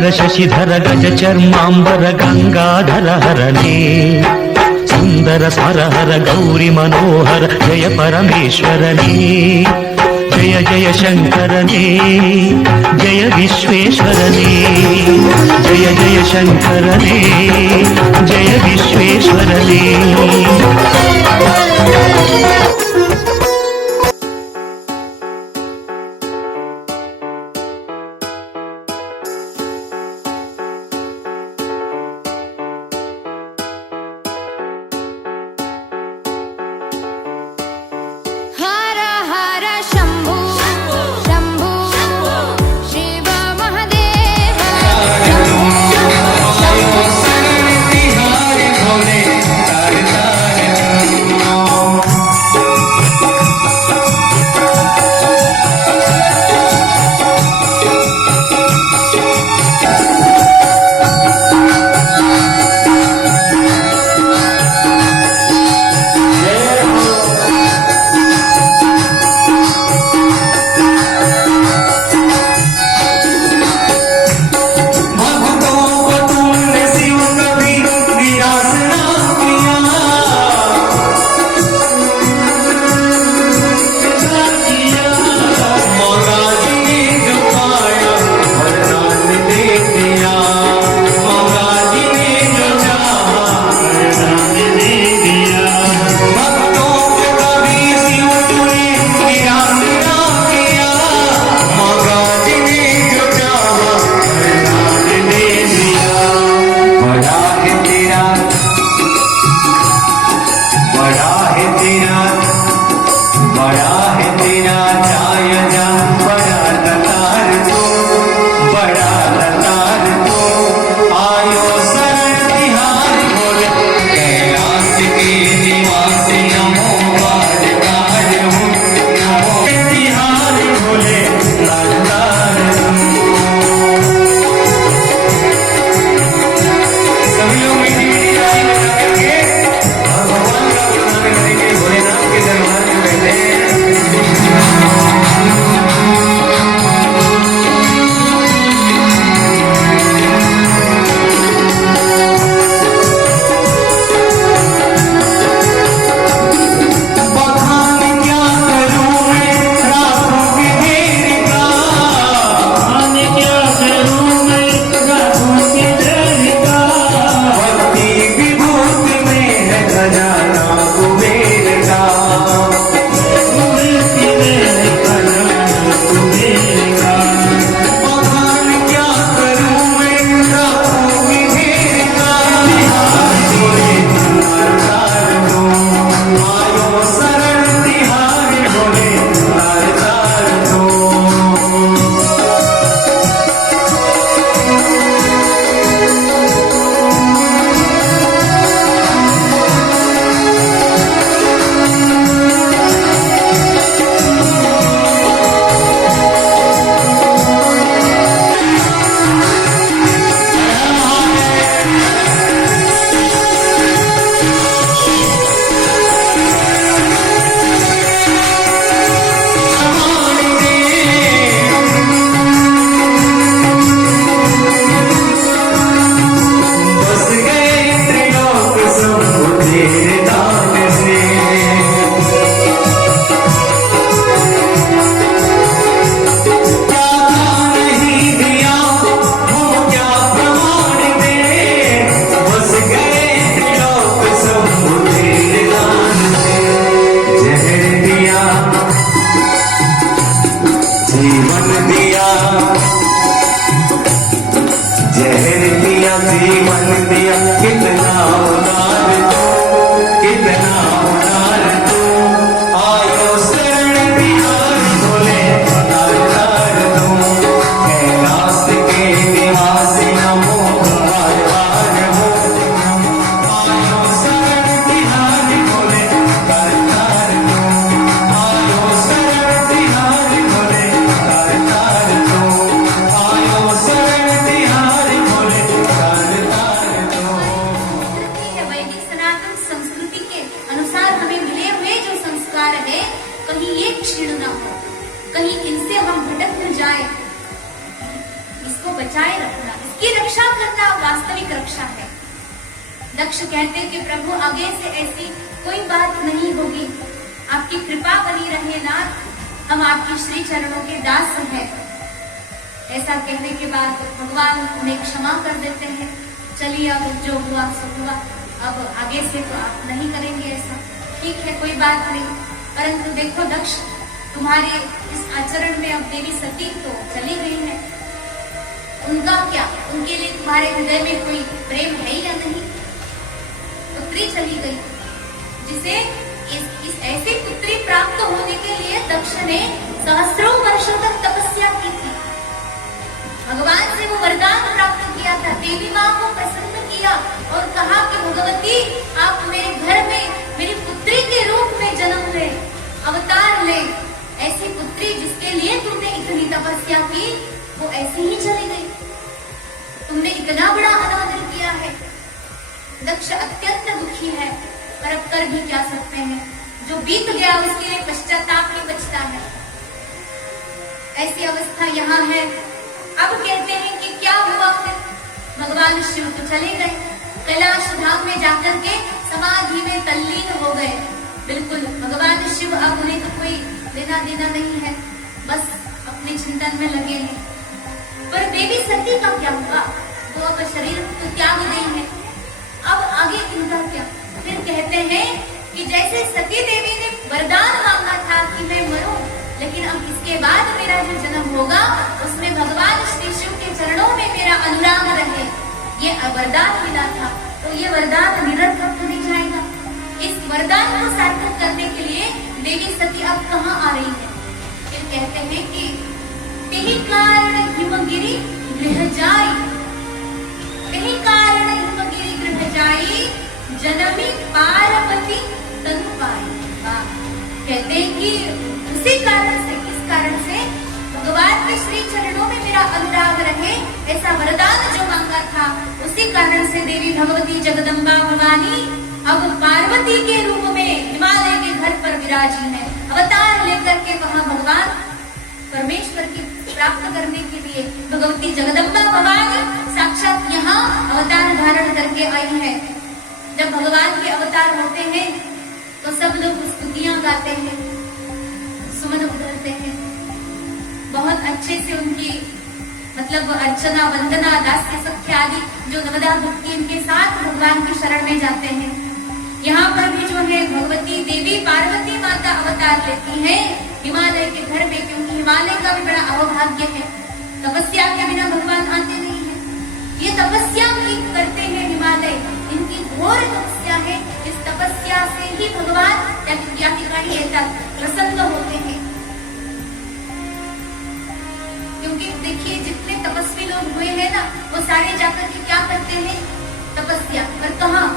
ಶ್ರೀಕರ ಶಶಿಧರ ಗಜ ಚರ್ಮಾಂಬರ ಗಂಗಾಧರ ಹರನೇ ಸುಂದರ ಸ್ವರಹರ ಗೌರಿ ಮನೋಹರ ಜಯ ಪರಮೇಶ್ವರನೇ ಜಯ ಜಯ ಶಂಕರನೇ ಜಯ ವಿಶ್ವೇಶ್ವರನೇ ಜಯ ಜಯ ಶಂಕರನೇ ಜಯ ವಿಶ್ವೇಶ್ವರನೇ उसकी रक्षा करना वास्तविक रक्षा है। दक्ष कहते कि प्रभु आगे से ऐसी कोई बात नहीं होगी, आपकी कृपा बनी रहे नाथ, हम आपके श्री चरणों के दास हैं। ऐसा कहने के बाद भगवान उन्हें क्षमा कर देते हैं। चलिए अब जो हुआ सो हुआ, अब आगे से तो आप नहीं करेंगे ऐसा, ठीक है कोई बात नहीं। परंतु देखो दक्ष, तुम्हारे इस आचरण में अब देवी सती तो चली गई है, उनका क्या, उनके लिए तुम्हारे हृदय में कोई प्रेम है या नहीं? पुत्री चली गई, जिसे इस ऐसी पुत्री प्राप्त होने के लिए दक्ष ने सहस्रों वर्षों तक तपस्या की थी। भगवान से वो वरदान प्राप्त किया था, देवी माँ को प्रसन्न किया और कहा कि भगवती आप मेरे घर में मेरी पुत्री के रूप में जन्म ले, अवतार ले। ऐसी पुत्री जिसके लिए तुमने इतनी तपस्या की, वो ऐसी ही चली गई। तुमने इतना बड़ा अनादर किया है। दक्ष अत्यंत दुखी है, पर अब कर भी क्या सकते हैं, जो बीत गया उसके लिए पश्चाताप ही बचता है। ऐसी अवस्था यहाँ है। अब कहते हैं कि क्या हुआ फिर? भगवान शिव तो चले गए, कैलाश धाम में जाकर के समाधि में तल्लीन हो गए। बिल्कुल भगवान शिव अब उन्हें तो कोई लेना देना नहीं है, बस अपने चिंतन में लगे हैं। पर देवी सती का क्या हुआ? वो अब शरीर तो त्याग गई है, अब आगे इनका क्या? फिर कहते हैं कि जैसे सती देवी ने वरदान मांगा था कि मैं मरूं, लेकिन अब इसके बाद मेरा जो जन्म होगा उसमें भगवान श्री शिव के चरणों में मेरा अनुराग रहे, ये वरदान मिला था, तो ये वरदान निरर्थक तो नहीं जाएगा। इस वरदान को सार्थक करने के लिए देवी सती अब कहाँ आ रही है? फिर कहते हैं कि तेहि कारण हिमगिरि गृह जाई, तेहि कारण हिमगिरि गृह जाई, जनमी पार्वती तनु पाई। कहते हैं कि उसी कारण से, किस कारण से? भगवान के श्री चरणों में मेरा अनुराग रहे, ऐसा वरदान जो मांगा था, उसी कारण से देवी भगवती जगदम्बा भवानी अब पार्वती के रूप में हिमालय के घर पर विराजी है। अवतार लेकर के वहां भगवान परमेश्वर की प्राप्त करने के लिए भगवती जगदम्बा भवानी साक्षात यहाँ अवतार धारण करके आई है। जब भगवान के अवतार होते हैं तो सब लोग स्तुतियां गाते हैं, सुमन उधरते हैं, बहुत अच्छे से उनकी मतलब अर्चना वंदना दास्य सख्य आदि जो नवदा भक्ति इनके साथ भगवान की शरण में जाते हैं। यहाँ पर भी जो है भगवती देवी पार्वती माता अवतार लेती है हिमालय के घर में, क्योंकि हिमालय का भी बड़ा अवभाग्य है, तपस्या के बिना भगवान आते नहीं है। ये तपस्या की करते हैं हिमालय, इनकी घोर तपस्या है, इस तपस्या से ही भगवान या ठिकाणी येतात, प्रसन्न होते हैं। क्योंकि देखिए जितने तपस्वी लोग हुए हैं ना, वो सारे जाकर के क्या करते हैं? तपस्या। पर कहाँ?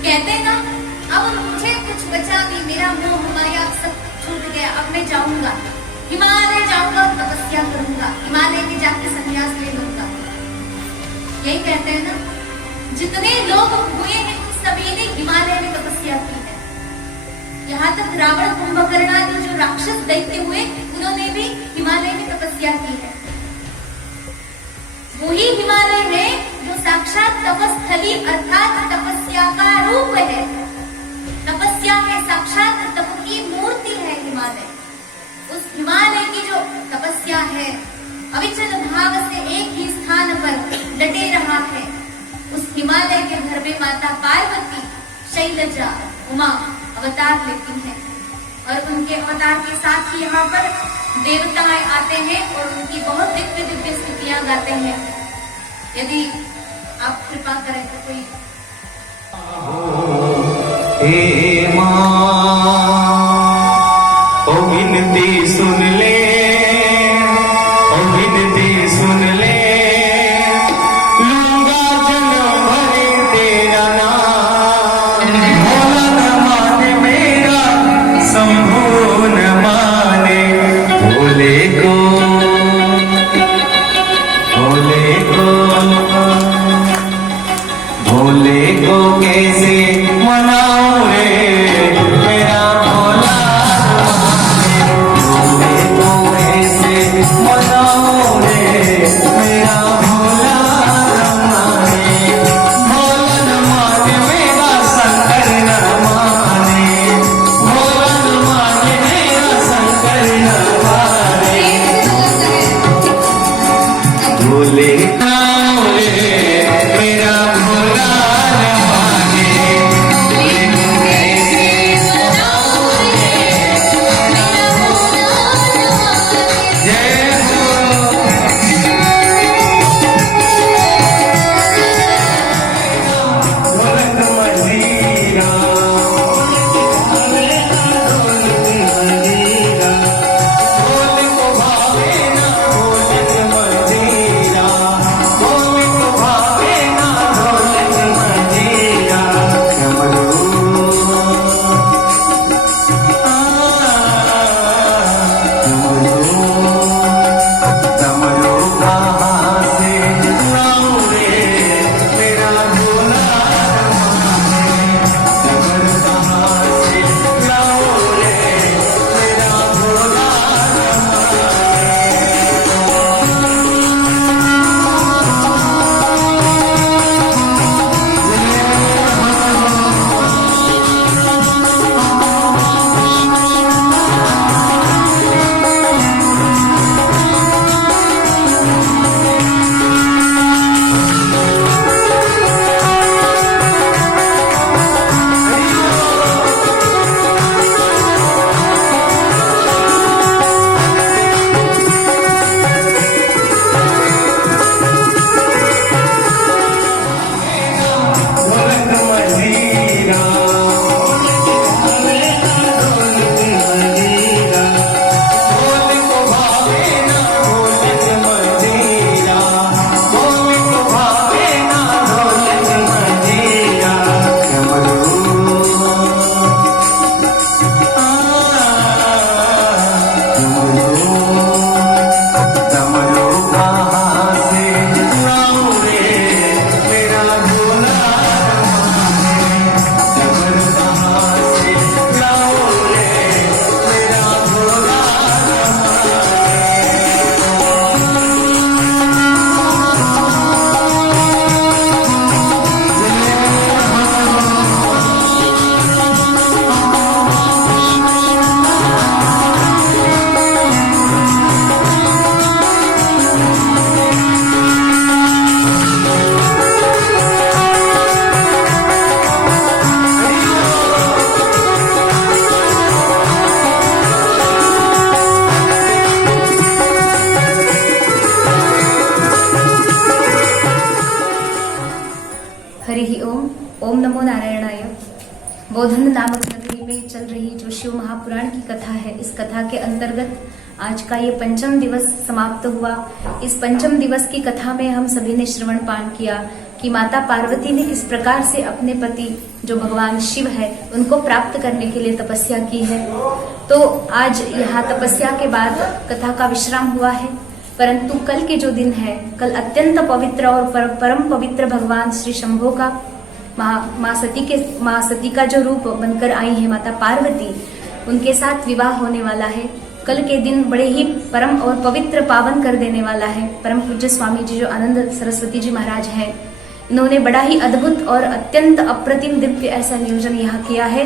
कहते ना अब मुझे कुछ बचा नहीं, मेरा मोह माया सब छूट गया, अब मैं जाऊंगा हिमालय, जाऊंगा तपस्या करूंगा, हिमालय में जाके संन्यास ले लूंगा। यही कहते हैं ना, जितने लोग हुए हैं सभी ने हिमालय में तपस्या की है। यहाँ तक रावण कुंभकर्ण आदि जो राक्षस दैत्य हुए, उन्होंने भी हिमालय में तपस्या की है। वही हिमालय है जो साक्षात तपस्थली अर्थात तपस्या का रूप है, तपस्या है, साक्षात तप की मूर्ति है हिमालय। उस हिमालय की जो तपस्या है, अविचल भाव से एक ही स्थान पर डटे रहा है, उस हिमालय के घर में माता पार्वती शैलजा उमा अवतार लेती हैं और उनके अवतार के साथ ही यहाँ पर देवताएं आते हैं और उनकी बहुत दिव्य दिव्य स्तुतियां गाते हैं। यदि आप कृपा करें तो कोई हे मां ओ विनती सुन ले, ओ विनती सुन ले, लूंगा जन्म भर तेरा नाम, भोला न माने मेरा शंभू न माने, भोले को भोले को भोले को कैसे मनाऊं रे, मेरा भोला भोले मेरा भोला न माने जय ढोलक मंजीरा ढोल को भावे ना ढोलक मंजीरा ढोल को भावे ना ढोलक मंजीरा डमरू कहाँ से लाऊं रे मेरा भोला डमरू कहाँ से लाऊं रे मेरा भोला ढोलक मंजीरा ढोल को भावे ना ढोलक मंजीरा ढोल को भावे ना ढोलक मंजीरा डमरू कहाँ से लाऊं रे मेरा भोला डमरू कहाँ से लाऊं रे मेरा भोला हरि ओम। ओम नमो नारायणाय। बोधन नामक नगरी में चल रही जो शिव महापुराण की कथा है, इस कथा के अंतर्गत आज का ये पंचम दिवस समाप्त हुआ। इस पंचम दिवस की कथा में हम सभी ने श्रवण पान किया कि माता पार्वती ने किस प्रकार से अपने पति जो भगवान शिव है उनको प्राप्त करने के लिए तपस्या की है। तो आज यहाँ तपस्या के बाद कथा का विश्राम हुआ है, परंतु कल के जो दिन है, कल अत्यंत पवित्र और परम पवित्र भगवान श्री शंभो का माँ सती का जो रूप बनकर आई है माता पार्वती, उनके साथ विवाह होने वाला है। कल के दिन बड़े ही परम और पवित्र पावन कर देने वाला है। परम पूज्य स्वामी जी जो आनंद सरस्वती जी महाराज हैं, इन्होंने बड़ा ही अद्भुत और अत्यंत अप्रतिम दिव्य ऐसा नियोजन यहाँ किया है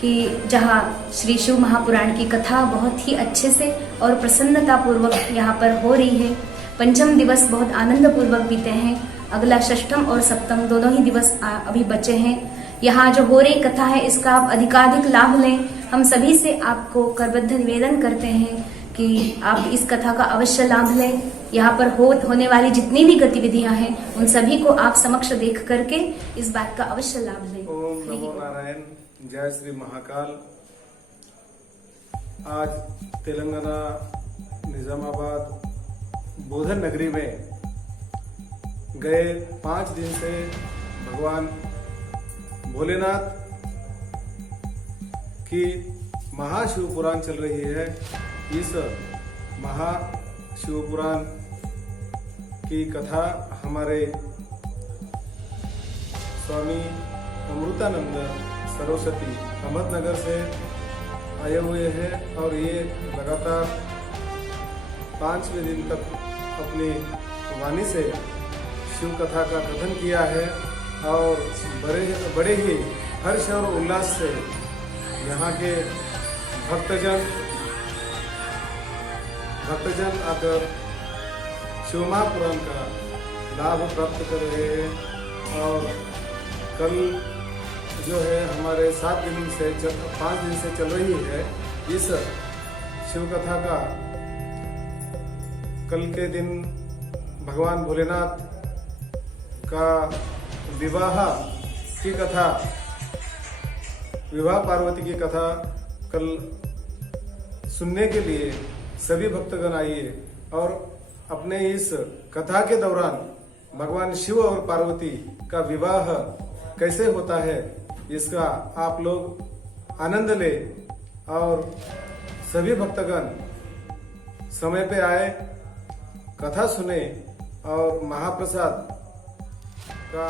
कि जहाँ श्री शिव महापुराण की कथा बहुत ही अच्छे से और प्रसन्नता पूर्वक यहाँ पर हो रही है। पंचम दिवस बहुत आनंद पूर्वक बीते हैं। अगला षष्ठम और सप्तम दोनों ही दिवस अभी बचे हैं। यहाँ जो हो रही कथा है इसका आप अधिकाधिक लाभ लें। हम सभी से आपको करबद्ध निवेदन करते हैं कि आप इस कथा का अवश्य लाभ लें। यहाँ पर होने वाली जितनी भी गतिविधियां हैं उन सभी को आप समक्ष देख करके इस बात का अवश्य लाभ लें। ओम नमो नारायण। जय श्री महाकाल। आज तेलंगाना निजामाबाद बोधन नगरी में गए 5 दिन से भगवान भोलेनाथ की महाशिव पुराण चल रही है। इस महाशिव पुराण की कथा हमारे स्वामी अमृतानंद सरस्वती अहमदनगर से आए हुए हैं और ये लगातार 5वें दिन तक अपनी वाणी से शिव कथा का कथन किया है और बड़े ही हर्ष और उल्लास से यहाँ के भक्तजन आकर शिव महापुराण का लाभ प्राप्त कर रहे हैं। और कल जो है हमारे 5 दिन से चल रही है इस शिव कथा का कल के दिन भगवान भोलेनाथ का विवाह की कथा, विवाह पार्वती की कथा कल सुनने के लिए सभी भक्तगण आइए और अपने इस कथा के दौरान भगवान शिव और पार्वती का विवाह कैसे होता है इसका आप लोग आनंद ले और सभी भक्तगण समय पे आए, कथा सुने और महाप्रसाद का